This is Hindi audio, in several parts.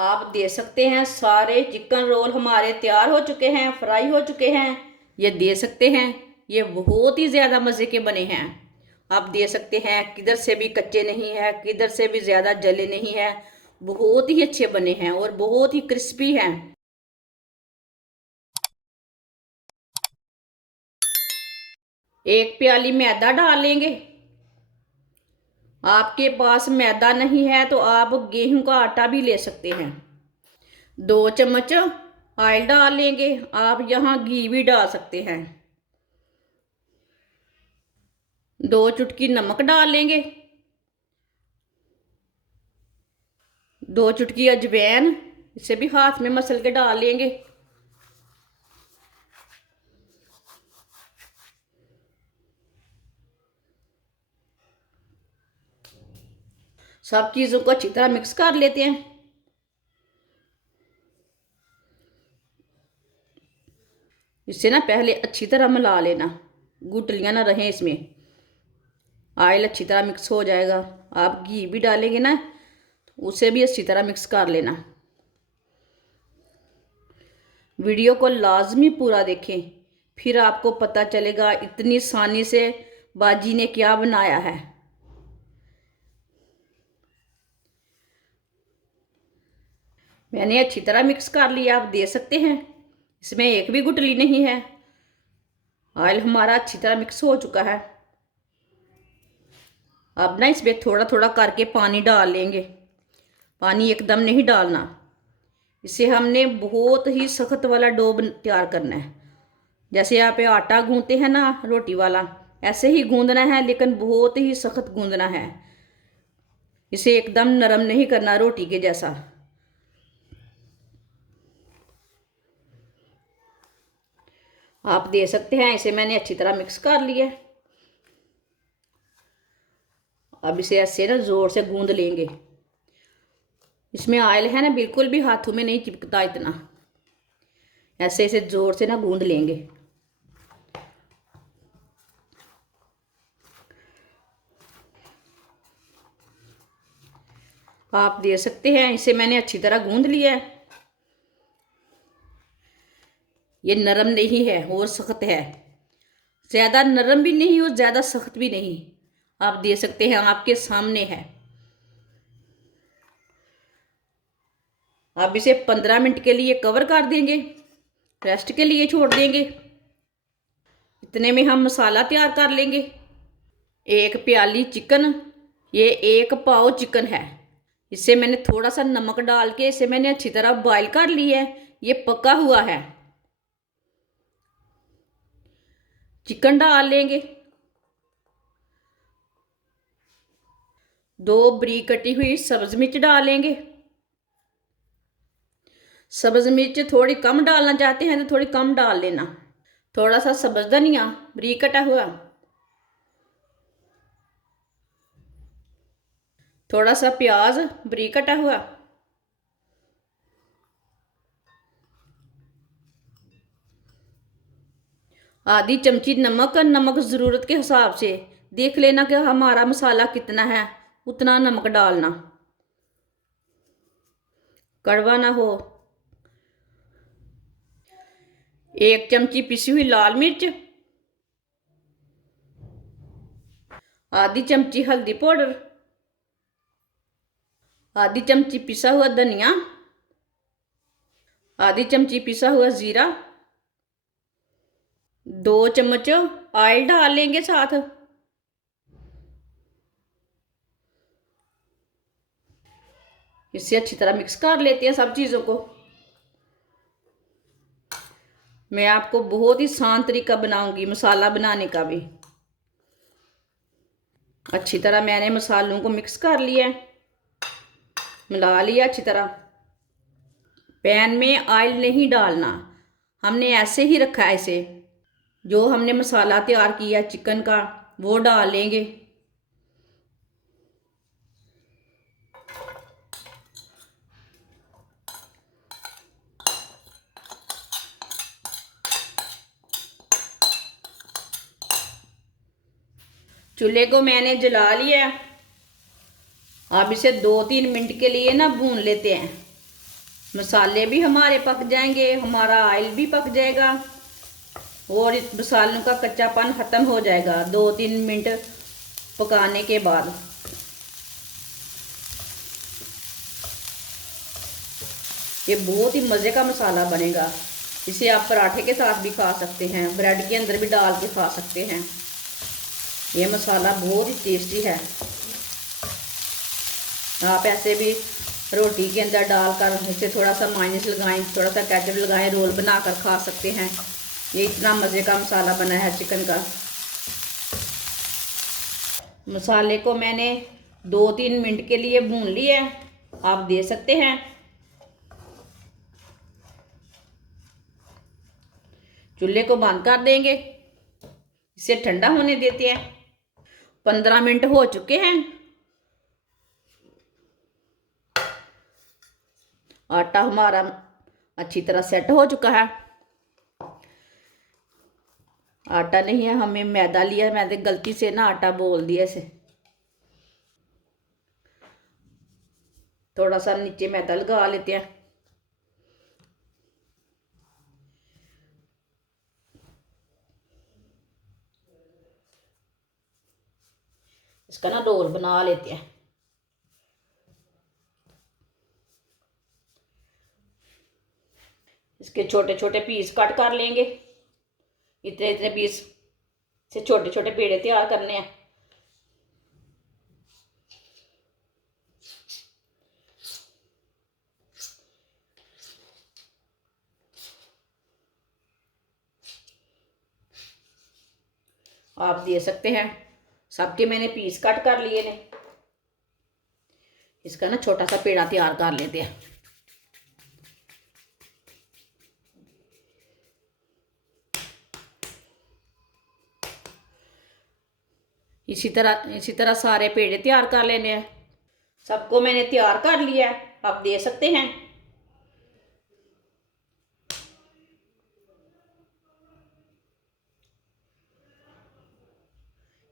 आप दे सकते हैं। सारे चिकन रोल हमारे तैयार हो चुके हैं, फ्राई हो चुके हैं। ये दे सकते हैं। ये बहुत ही ज़्यादा मज़े के बने हैं। आप दे सकते हैं, किधर से भी कच्चे नहीं है, किधर से भी ज़्यादा जले नहीं है। बहुत ही अच्छे बने हैं और बहुत ही क्रिस्पी हैं। एक प्याली मैदा डालेंगे। आपके पास मैदा नहीं है तो आप गेहूं का आटा भी ले सकते हैं। 2 चम्मच ऑयल डालेंगे। आप यहाँ घी भी डाल सकते हैं। 2 चुटकी नमक डालेंगे। 2 चुटकी अजवाइन, इसे भी हाथ में मसल के डाल लेंगे। सब चीज़ों को अच्छी तरह मिक्स कर लेते हैं। इससे ना पहले अच्छी तरह मिला लेना, गुठलियाँ ना रहें इसमें। ऑयल अच्छी तरह मिक्स हो जाएगा। आप घी भी डालेंगे ना, उसे भी अच्छी तरह मिक्स कर लेना। वीडियो को लाजमी पूरा देखें, फिर आपको पता चलेगा इतनी आसानी से बाजी ने क्या बनाया है। मैंने अच्छी तरह मिक्स कर लिया, आप दे सकते हैं। इसमें एक भी गुठली नहीं है। ऑयल हमारा अच्छी तरह मिक्स हो चुका है। अब ना इसमें थोड़ा थोड़ा करके पानी डाल लेंगे। पानी एकदम नहीं डालना। इसे हमने बहुत ही सख्त वाला डो तैयार करना है। जैसे आप आटा गूंदते हैं ना रोटी वाला, ऐसे ही गूंदना है, लेकिन बहुत ही सख्त गूंदना है। इसे एकदम नरम नहीं करना रोटी के जैसा। आप दे सकते हैं। इसे मैंने अच्छी तरह मिक्स कर लिया है। अब इसे ऐसे ना ज़ोर से गूंद लेंगे। इसमें ऑयल है ना, बिल्कुल भी हाथों में नहीं चिपकता इतना। ऐसे इसे ज़ोर से ना गूंद लेंगे। आप दे सकते हैं। इसे मैंने अच्छी तरह गूंद लिया है। ये नरम नहीं है और सख्त है। ज़्यादा नरम भी नहीं और ज़्यादा सख्त भी नहीं। आप दे सकते हैं, आपके सामने है। अब इसे 15 मिनट के लिए कवर कर देंगे, रेस्ट के लिए छोड़ देंगे। इतने में हम मसाला तैयार कर लेंगे। 1 प्याली चिकन, ये 1 पाव चिकन है। इसे मैंने थोड़ा सा नमक डाल के इसे मैंने अच्छी तरह बॉईल कर लिया है। ये पका हुआ है। चिकन डाल लेंगे। 2 बारीक कटी हुई सब्ज मिर्च डालेंगे। सब्ज मिर्च थोड़ी कम डालना चाहते हैं तो थोड़ी कम डाल लेना। थोड़ा सा सब्ज धनिया बारीक कटा हुआ। थोड़ा सा प्याज बारीक कटा हुआ। आधी चमची नमक, नमक ज़रूरत के हिसाब से देख लेना कि हमारा मसाला कितना है, उतना नमक डालना, कड़वा ना हो। 1 चमची पिसी हुई लाल मिर्च। आधी चमची हल्दी पाउडर। आधी चमची पिसा हुआ धनिया। आधी चमची पिसा हुआ जीरा। 2 चम्मच ऑयल डाल लेंगे साथ। इससे अच्छी तरह मिक्स कर लेते हैं सब चीज़ों को। मैं आपको बहुत ही आसान तरीका बनाऊंगी मसाला बनाने का भी। अच्छी तरह मैंने मसालों को मिक्स कर लिया है, मिला लिया अच्छी तरह। पैन में ऑयल नहीं डालना, हमने ऐसे ही रखा है इसे। जो हमने मसाला तैयार किया चिकन का वो डाल लेंगे। चूल्हे को मैंने जला लिया। अब इसे 2-3 मिनट के लिए ना भून लेते हैं। मसाले भी हमारे पक जाएंगे, हमारा ऑयल भी पक जाएगा और इस मसालों का कच्चापन ख़त्म हो जाएगा 2-3 मिनट पकाने के बाद। ये बहुत ही मज़े का मसाला बनेगा। इसे आप पराठे के साथ भी खा सकते हैं, ब्रेड के अंदर भी डाल के खा सकते हैं। ये मसाला बहुत ही टेस्टी है। आप ऐसे भी रोटी के अंदर डालकर इसे थोड़ा सा माइनस लगाएं, थोड़ा सा केचप लगाएं, रोल बनाकर खा सकते हैं। ये इतना मज़े का मसाला बना है चिकन का। मसाले को मैंने 2-3 मिनट के लिए भून लिया है, आप दे सकते हैं। चूल्हे को बंद कर देंगे, इसे ठंडा होने देते हैं। 15 मिनट हो चुके हैं। आटा हमारा अच्छी तरह सेट हो चुका है। आटा नहीं है, हमें मैदा लिया। मैंने गलती से ना आटा बोल दिया इसे। थोड़ा सा नीचे मैदा लगा लेते हैं। इसका ना रोल बना लेते हैं। इसके छोटे छोटे पीस कट कर लेंगे। इतने इतने पीस से छोटे छोटे पेड़े तैयार करने हैं। आप दे सकते हैं। सबके मैंने पीस कट कर लिए ने। इसका ना छोटा सा पेड़ा तैयार कर लेते हैं। इसी तरह सारे पेड़े तैयार कर लेने हैं। सबको मैंने तैयार कर लिया है, आप दे सकते हैं।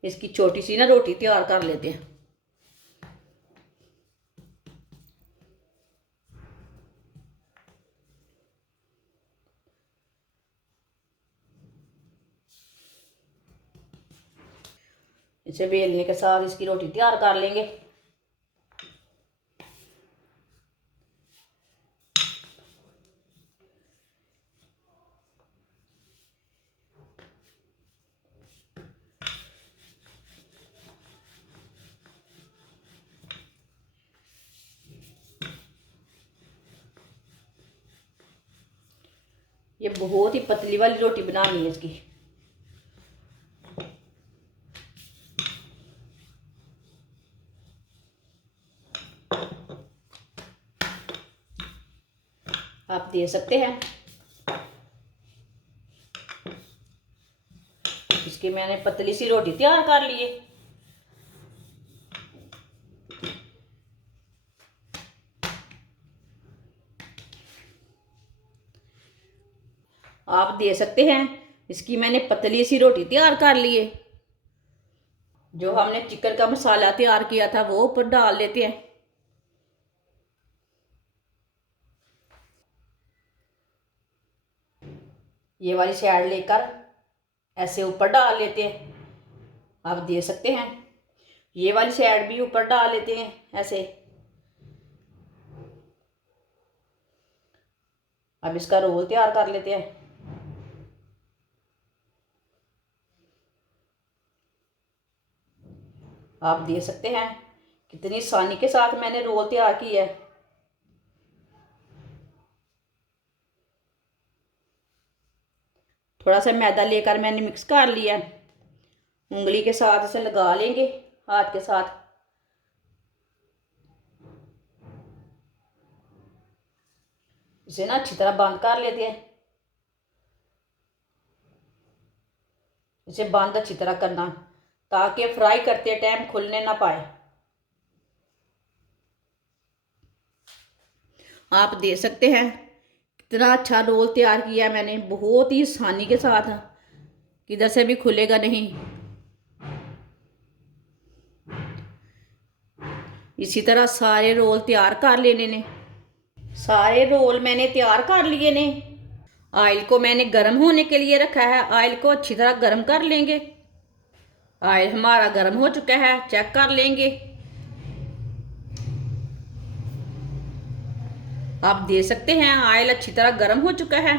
इसकी छोटी सी ना रोटी तैयार कर लेते हैं। इसे बेलने के साथ इसकी रोटी तैयार कर लेंगे। ये बहुत ही पतली वाली रोटी बनानी है इसकी। आप दे सकते हैं। इसकी मैंने पतली सी रोटी तैयार कर ली है। आप दे सकते हैं। इसकी मैंने पतली सी रोटी तैयार कर ली है। जो हमने चिकन का मसाला तैयार किया था वो ऊपर डाल लेते हैं। ये वाली साइड लेकर ऐसे ऊपर डाल लेते हैं। आप दे सकते हैं। ये वाली साइड भी ऊपर डाल लेते हैं ऐसे। अब इसका रोल तैयार कर लेते हैं। आप दे सकते हैं। कितनी आसानी के साथ मैंने रोल तैयार किया है। थोड़ा सा मैदा लेकर मैंने मिक्स कर लिया। उंगली के साथ इसे लगा लेंगे, हाथ के साथ। इसे ना अच्छी तरह बंद कर लेते हैं। इसे बंद अच्छी तरह करना ताकि फ्राई करते टाइम खुलने ना पाए। आप दे सकते हैं। कितना अच्छा रोल तैयार किया मैंने, बहुत ही आसानी के साथ। किधर से भी खुलेगा नहीं। इसी तरह सारे रोल तैयार कर लेने ने। सारे रोल मैंने तैयार कर लिए ने। ऑयल को मैंने गर्म होने के लिए रखा है। ऑयल को अच्छी तरह गर्म कर लेंगे। ऑयल हमारा गर्म हो चुका है, चेक कर लेंगे। आप देख सकते हैं ऑयल अच्छी तरह गर्म हो चुका है।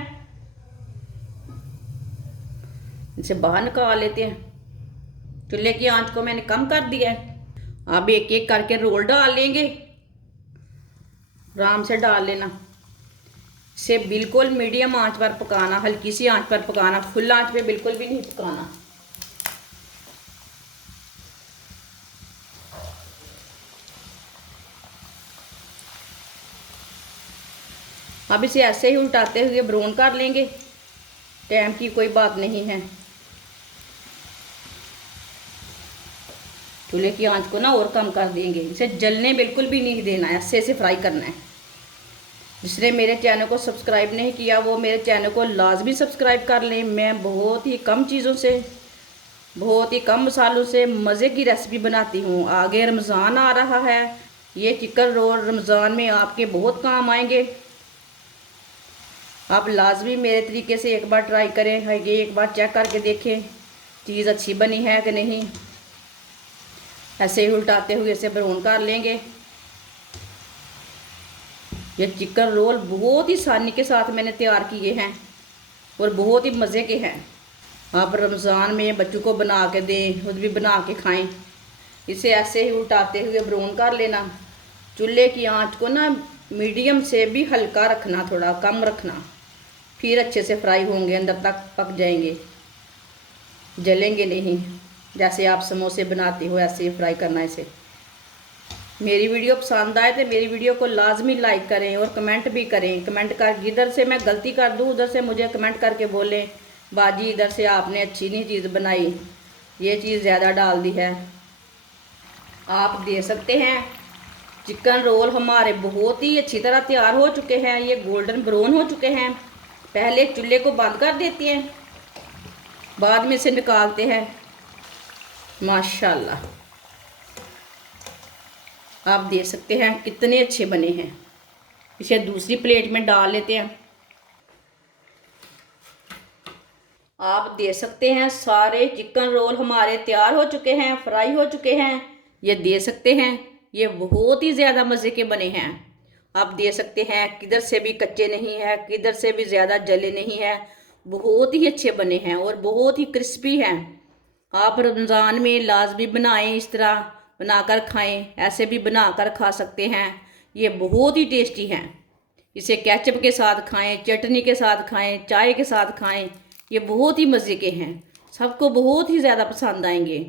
इसे बाहर निकाल लेते हैं। चूल्हे की आंच को मैंने कम कर दिया है। अब एक एक करके रोल डाल लेंगे। आराम से डाल लेना। इसे बिल्कुल मीडियम आंच पर पकाना, हल्की सी आंच पर पकाना, फुल आंच पे बिल्कुल भी नहीं पकाना। अब इसे ऐसे ही उल्टाते हुए ब्राउन कर लेंगे। टाइम की कोई बात नहीं है। चूल्हे की आंच को ना और कम कर देंगे। इसे जलने बिल्कुल भी नहीं देना है, ऐसे से फ्राई करना है। जिसने मेरे चैनल को सब्सक्राइब नहीं किया वो मेरे चैनल को लाजमी सब्सक्राइब कर लें। मैं बहुत ही कम चीज़ों से, बहुत ही कम मसालों से मज़े की रेसिपी बनाती हूँ। आगे रमज़ान आ रहा है। ये चिकन रोल रमज़ान में आपके बहुत काम आएंगे। आप लाजमी मेरे तरीके से एक बार ट्राई करें। ये एक बार चेक करके देखें चीज़ अच्छी बनी है कि नहीं। ऐसे ही उल्टाते हुए इसे ब्राउन कर लेंगे। ये चिकन रोल बहुत ही आसानी के साथ मैंने तैयार किए हैं और बहुत ही मज़े के हैं। आप रमज़ान में बच्चों को बना के दें, खुद भी बना के खाएं। इसे ऐसे ही उल्टाते हुए ब्राउन कर लेना। चूल्हे की आंच को ना मीडियम से भी हल्का रखना, थोड़ा कम रखना, फिर अच्छे से फ्राई होंगे, अंदर तक पक जाएंगे, जलेंगे नहीं। जैसे आप समोसे बनाते हो ऐसे ही फ्राई करना इसे। मेरी वीडियो पसंद आए तो मेरी वीडियो को लाजमी लाइक करें और कमेंट भी करें। कमेंट कर, इधर से मैं गलती कर दूँ उधर से मुझे कमेंट करके बोलें बाजी इधर से आपने अच्छी नहीं चीज़ बनाई, ये चीज़ ज़्यादा डाल दी है। आप देख सकते हैं चिकन रोल हमारे बहुत ही अच्छी तरह तैयार हो चुके हैं। ये गोल्डन ब्राउन हो चुके हैं। पहले चूल्हे को बंद कर देते हैं, बाद में से निकालते हैं। माशाल्लाह आप देख सकते हैं कितने अच्छे बने हैं। इसे दूसरी प्लेट में डाल लेते हैं। आप देख सकते हैं सारे चिकन रोल हमारे तैयार हो चुके हैं, फ्राई हो चुके हैं। ये देख सकते हैं ये बहुत ही ज़्यादा मज़े के बने हैं। आप देख सकते हैं किधर से भी कच्चे नहीं है, किधर से भी ज़्यादा जले नहीं है। बहुत ही अच्छे बने हैं और बहुत ही क्रिस्पी हैं। आप रमज़ान में लाजमी बनाएं, इस तरह बनाकर खाएं। ऐसे भी बनाकर खा सकते हैं। ये बहुत ही टेस्टी हैं। इसे केचप के साथ खाएं, चटनी के साथ खाएं, चाय के साथ खाएं। ये बहुत ही मज़े के हैं। सबको बहुत ही ज़्यादा पसंद आएंगे।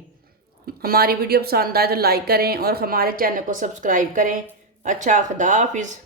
हमारी वीडियो पसंद आए तो लाइक करें और हमारे चैनल को सब्सक्राइब करें। अच्छा, खुदा हाफिज़।